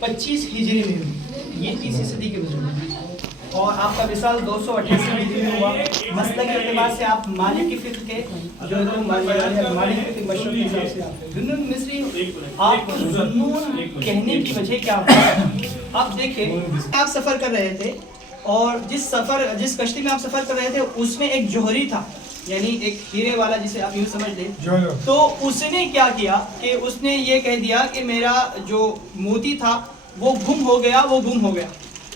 25 हिजरी में हुई, ये तीसरी सदी के बुजुर्ग हैं। और आपका विसाल 288 हिजरी में हुआ। मसलक के एतबार से आप मालिक की फिक्र के जो है तो मालिक की मशहूर के हिसाब से आप जुन्नून मिस्री, आपको जुन्नून कहने की वजह क्या है? आप देखिए, आप सफ़र कर रहे थे और जिस कश्ती में आप सफ़र कर रहे थे उसमें एक जौहरी था, यानी एक हीरे वाला, जिसे आप यूँ समझ लें। तो उसने क्या किया कि उसने ये कह दिया कि मेरा जो मोती था वो गुम हो गया, वो गुम हो गया।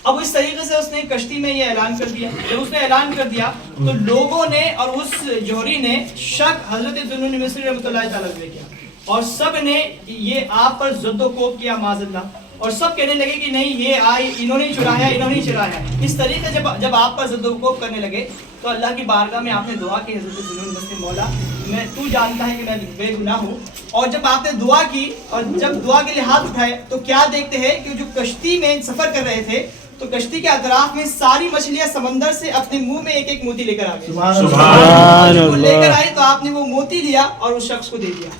अब इस तरीके से उसने कश्ती में ये ऐलान कर दिया। जब उसने ऐलान कर दिया तो लोगों ने और उस जौहरी ने शक हज़रत ज़ुन्नून मिस्री रहमतुल्लाह तआला अलैह किया और सब ने ये आप पर ज़द्दोकोब किया माज़अल्लाह, और सब कहने लगे कि नहीं ये आए इन्होंने चुराया, इन्होंने चुराया। इस तरीके से जब आप पर ज़द्दोकोब करने लगे तो अल्लाह की बारगाह में आपने दुआ की, हज़रत ज़ुन्नून मिस्री, मौला मैं तू जानता है कि मैं बेगुनाह हूँ। और जब आपने दुआ की और जब दुआ के लिए हाथ उठाए तो क्या देखते हैं कि जो कश्ती में सफ़र कर रहे थे तो कश्ती के अतराफ में सारी मछलियां समंदर से अपने मुंह में एक एक मोती लेकर आ गई। सुभान अल्लाह। लेकर आए तो आपने वो मोती लिया और उस शख्स को दे दिया।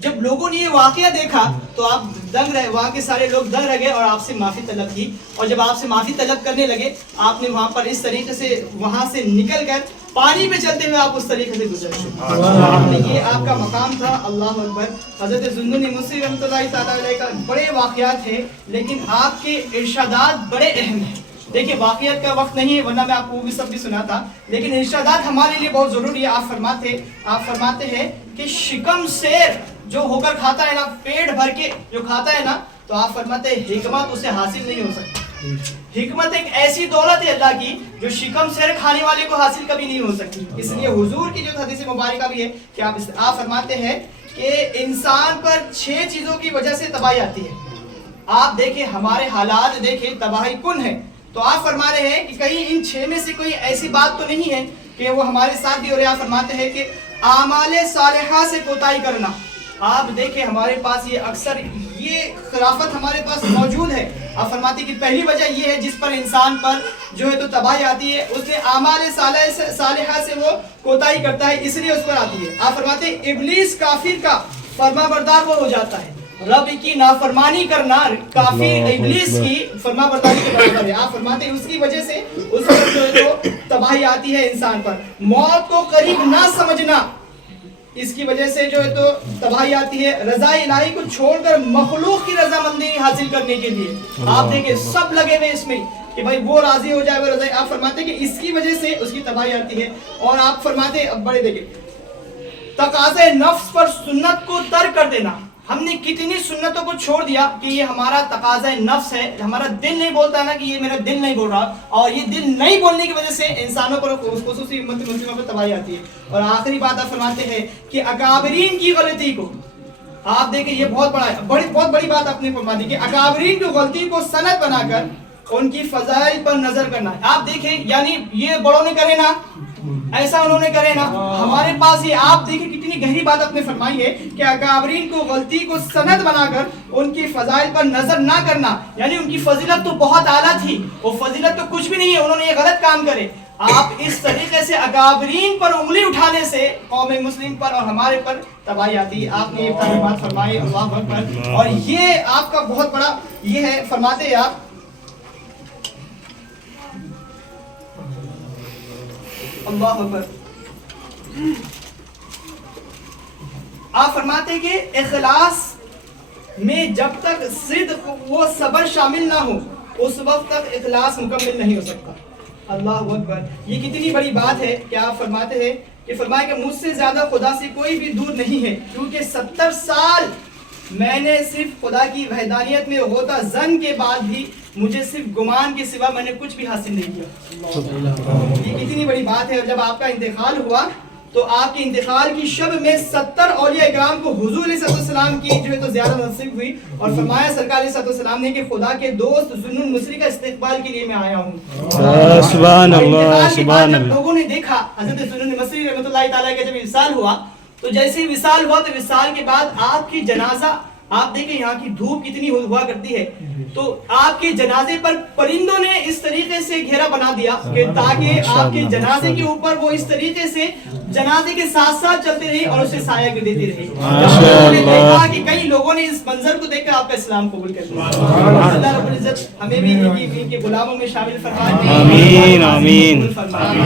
जब लोगों ने ये वाकया देखा तो आप दंग रहे, वहाँ के सारे लोग दंग रह गए और आपसे माफ़ी तलब की। और जब आपसे माफ़ी तलब करने लगे आपने वहाँ पर इस तरीके से वहाँ से निकल कर पानी में चलते हुए आप उस तरीके से गुजरे। ये आपका मकाम था। अल्लाह अकबर। हज़रत ज़ुन्नून मिस्री रहमतुल्लाह तआला अलैह का बड़े वाक़यात थे, लेकिन आपके इरशादात बड़े अहम हैं। देखिए, वाक़यात का वक्त नहीं है वरना मैं आपको वो भी सब भी सुना था, लेकिन इरशादात हमारे लिए बहुत ज़रूरी है। आप फरमाते हैं कि शिकम शेर जो होकर खाता है ना, पेट भर के जो खाता है ना, तो आप फरमाते हैं हिकमत उसे हासिल नहीं हो सकती। हिकमत एक ऐसी दौलत है अल्लाह की जो शिकम शेर खाने वाले को हासिल कभी नहीं हो सकती। इसलिए हुजूर की जो हदीस मुबारका भी है कि आप फरमाते हैं कि इंसान पर 6 चीज़ों की वजह से तबाही आती है। आप देखें, हमारे हालात देखें, तबाही कुन है। तो आप फरमा रहे हैं कि कहीं इन 6 में से कोई ऐसी बात तो नहीं है कि वो हमारे साथ भी हो रहे। आप फरमाते हैं कि आमाले सालिहा से कोताही करना। आप देखें, हमारे पास ये अक्सर ये खिलाफत हमारे पास मौजूद है। आप फरमाते कि पहली वजह ये है जिस पर इंसान पर जो है तो तबाही आती है, उसने आमाले सालिहा से वो कोताही करता है, इसलिए उस पर आती है। आप फरमाते इब्लीस काफिर का फरमाबरदार वो हो जाता है। रब की नाफरमानी करना काफिर इब्लीस की फरमाबरदारी के बराबर है। आप फरमाते हैं उसकी वजह से उस पर जो है तो तबाही आती है इंसान पर। मौत को करीब ना समझना, इसकी वजह से जो है तो तबाही आती है। रज़ा इलाही को छोड़कर मखलूक की रजामंदी हासिल करने के लिए आप देखें सब लगे हुए इसमें कि भाई वो राजी हो जाए, वो रज़ा। आप फरमाते कि इसकी वजह से उसकी तबाही आती है। और आप फरमाते अब बड़े देखें, तकाज़े नफ्स पर सुन्नत को तर्क कर देना। हमने कितनी सुन्नतों को छोड़ दिया कि ये हमारा तकाज़ा नफ्स है, हमारा दिल नहीं बोलता ना कि ये मेरा दिल नहीं बोल रहा, और ये दिल नहीं बोलने की वजह से इंसानों पर खुसूसी उम्मत मुस्लिमों पर तबाही आती है। और आखिरी बात आप फरमाते हैं कि अकाबरीन की गलती को आप देखें, ये बहुत बड़ी बात आपने फरमा दी कि अकाबरीन की गलती को सनद बनाकर उनकी फजाइल पर नजर करना। आप देखें, यानी ये बड़ों ने करे ना, ऐसा उन्होंने करे ना, हमारे पास ये आप देखिए कितनी गहरी बात आपने फरमाई है कि अकाबरीन को गलती को सनद बनाकर उनकी फजाइल पर नजर ना करना, यानी उनकी फजीलत तो बहुत आला थी, वो फजीलत तो कुछ भी नहीं है, उन्होंने ये गलत काम करे। आप इस तरीके से अकाबरीन पर उंगली उठाने से कौम मुस्लिम पर और हमारे पर तबाही आती है। आपने ये बात फरमाई, अल्लाह अकबर। और ये आपका बहुत बड़ा ये है, फरमाते हैं आप अल्लाह अकबर। आप फरमाते कि इखलास में जब तक सिद्क वो सबर शामिल ना हो उस वक्त तक इखलास मुकम्मल नहीं हो सकता। अल्लाह अकबर। ये कितनी बड़ी बात है कि आप फरमाते हैं कि फरमाए कि मुझसे ज्यादा खुदा से कोई भी दूर नहीं है, क्योंकि 70 साल मैंने सिर्फ खुदा की वहदानियत में होता जन के बाद भी मुझे सिर्फ गुमान के सिवा मैंने कुछ भी हासिल नहीं किया। ये कितनी बड़ी बात है। और जब आपका इंतकाल हुआ तो आपके इंतकाल की शब में 70 औलिया इकराम को हुजूर अलैहिस्सलाम की जो है तो ज़ियारत नसीब हुई। और फरमाया सरकार अलैहिस्सलाम ने कि खुदा के दोस्त ज़ुन्नून मिस्री का इस्तकबाल के लिए मैं आया हूँ। सुभान अल्लाह, सुभान अल्लाह। लोगों ने देखा हज़रत ज़ुन्नून मिस्री रहमतुल्लाह तआला का जब विसाल हुआ, तो जैसे ही विसाल हुआ तो विसाल के बाद आपकी जनाजा آپ دیکھیں یہاں کی دھوپ کتنی ہوا کرتی ہے, تو آپ کے جنازے پر پرندوں نے اس طریقے سے گھیرا بنا دیا کہ تاکہ آپ کے جنازے کے اوپر وہ اس طریقے سے جنازے کے ساتھ ساتھ چلتے رہے اور اسے سایہ دیتے رہے. لوگوں نے دیکھا کہ کئی لوگوں نے اس منظر کو دیکھ کر آپ کا اسلام قبول کر لیا. اللہ رب العزت ہمیں بھی ان کے غلاموں میں شامل فرمائے. آمین آمین. فرمائے.